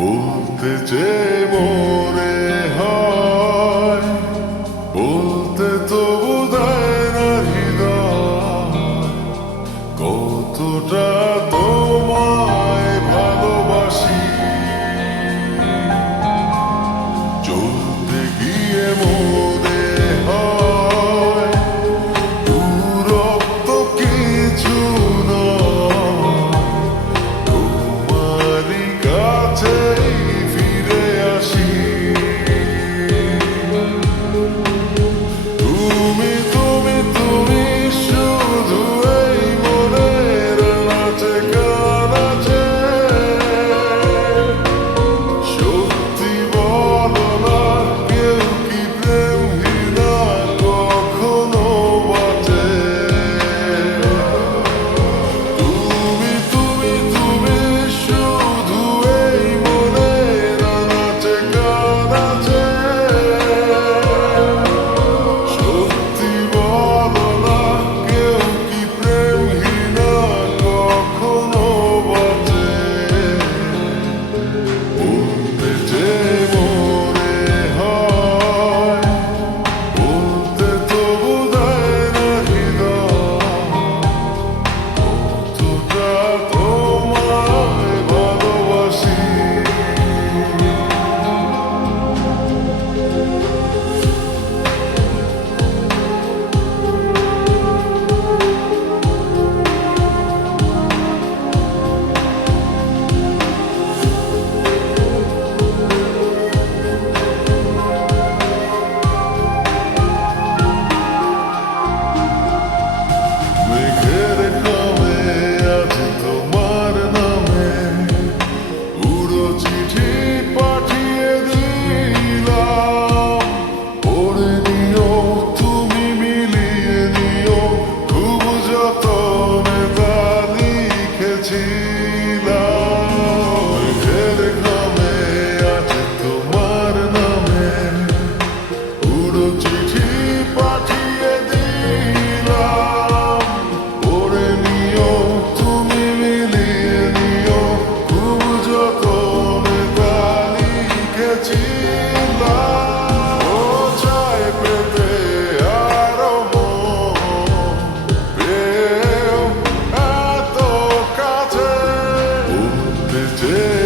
বলতে যে মরে bitecek